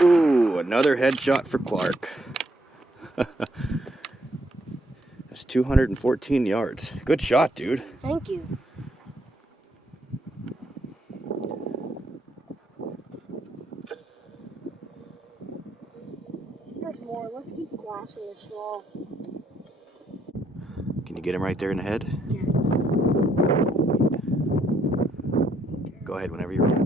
Ooh, another headshot for Clarke. That's 214 yards. Good shot, dude. Thank you. There's more. Let's keep glassing this wall. Can you get him right there in the head? Yeah. Go ahead whenever you're ready.